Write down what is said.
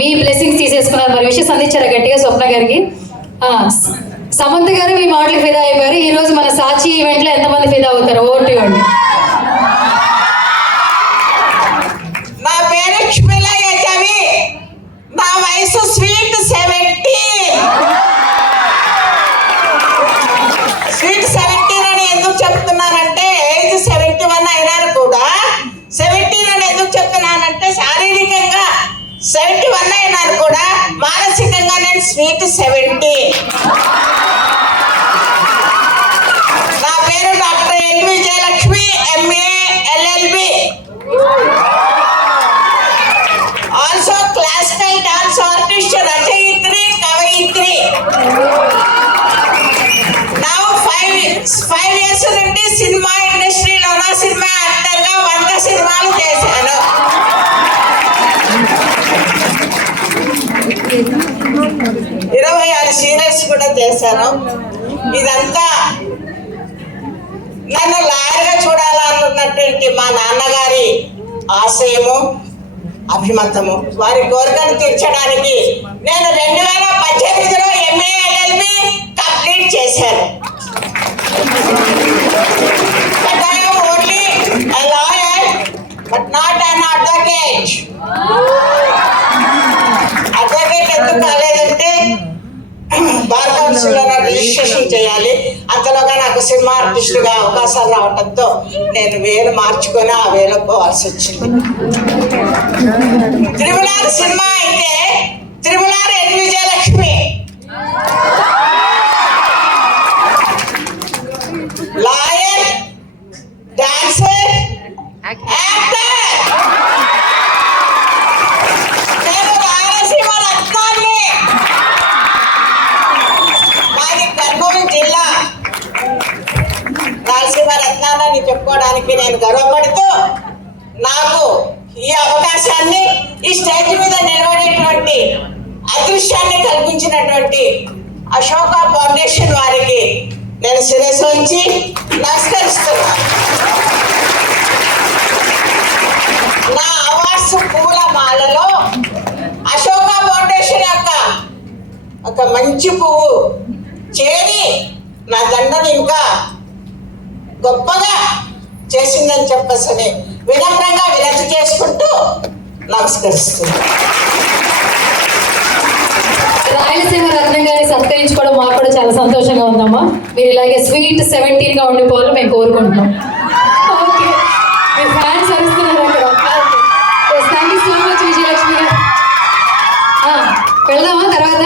మీ blessings తీసేసుకున్నారు. మరి విషయం అందించారా గట్టిగా స్వప్న గారికి? సమంత గారు మీ మాటలు ఫిదా అయిపోయారు. ఈ రోజు మన సాచి ఈవెంట్ లో ఎంతమంది ఫిదా అవుతారు? ఓటు ఇవ్వండి. నా పేరు లక్ష్మిలా యజవి. నా వయసు స్వీట్ 70. స్వీట్ 17 అని ఎందుకు చెప్తున్నానంటే ఏజ్ 71 అయినారు కూడా 17 అని ఎందుకు చెప్తున్నానంటే శారీరకంగా 71 అయినారు కూడా మానసికంగా నేను స్వీట్ 70. నా పేరు doctor N Vijayalakshmi, MA LLB. Also classical dance artist, రచయిత్రి, కవయిత్రి. నా 5 years నుండి సినిమా ఇండస్ట్రీలో సినిమా యాక్టర్గా 100 సినిమాలు చేశాను. 26 సీరియల్స్ కూడా చేశాను. ఇదంతా నన్ను లాయర్గా చూడాలనుకున్నటువంటి మా నాన్నగారి ఆశయము, అభిమతము. వారి కోరికను తీర్చడానికి నేను 2018లో MA LLB కంప్లీట్ చేశాను. But I am only a lawyer, but not an advocate. Advocate ఎందుకు కాలేదంటే బార్ కౌన్సిల్లో రిజిస్ట్రేషన్ చేయాలి. అంతలోగా నాకు సినిమా ఆర్టిస్టుగా అవకాశాలు రావడంతో నేను వేలు మార్చుకొని ఆ వేలో పోవాల్సి వచ్చింది. త్రిపులార్ సినిమా అయితే త్రిపులార్ ఎన్ విజయలక్ష్మి, లాయర్, డాన్సర్, యాక్టర్. నేను రాయలసీమ రత్నాన్ని. మాది కర్నూలు జిల్లా. రాయలసీమ రత్నాన్ని చెప్పుకోవడానికి నేను గర్వపడుతూ నాకు ఈ అవకాశాన్ని, ఈ స్టేజ్ మీద నిలబడేటువంటి అదృశ్యాన్ని కల్పించినటువంటి అశోక ఫౌండేషన్ వారికి నేను శిరస్సు ఉంచి నమస్కరిస్తున్నాను. నా అవార్డ్స్ పూల మాలలో అశోక ఫౌండేషన్ యొక్క ఒక మంచి పువ్వు చేరి నా దండను ఇంకా గొప్పగా చేసిందని చెప్పేసి వినమ్రంగా వినతి చేసుకుంటూ నమస్కరిస్తున్నాను. రాయలసీమ రత్నం గారిని సత్కరించుకోవడం మాకు కూడా చాలా సంతోషంగా ఉందమ్మా. మీరు ఇలాగే స్వీట్ 17గా ఉండిపోవాలని మేము కోరుకుంటున్నాం. ఓకే, మీ ఫ్యాన్స్ అరుస్తున్నారు అక్కడ. Thank you so much Vijayalakshmi గారు. వెళ్దామా తర్వాత?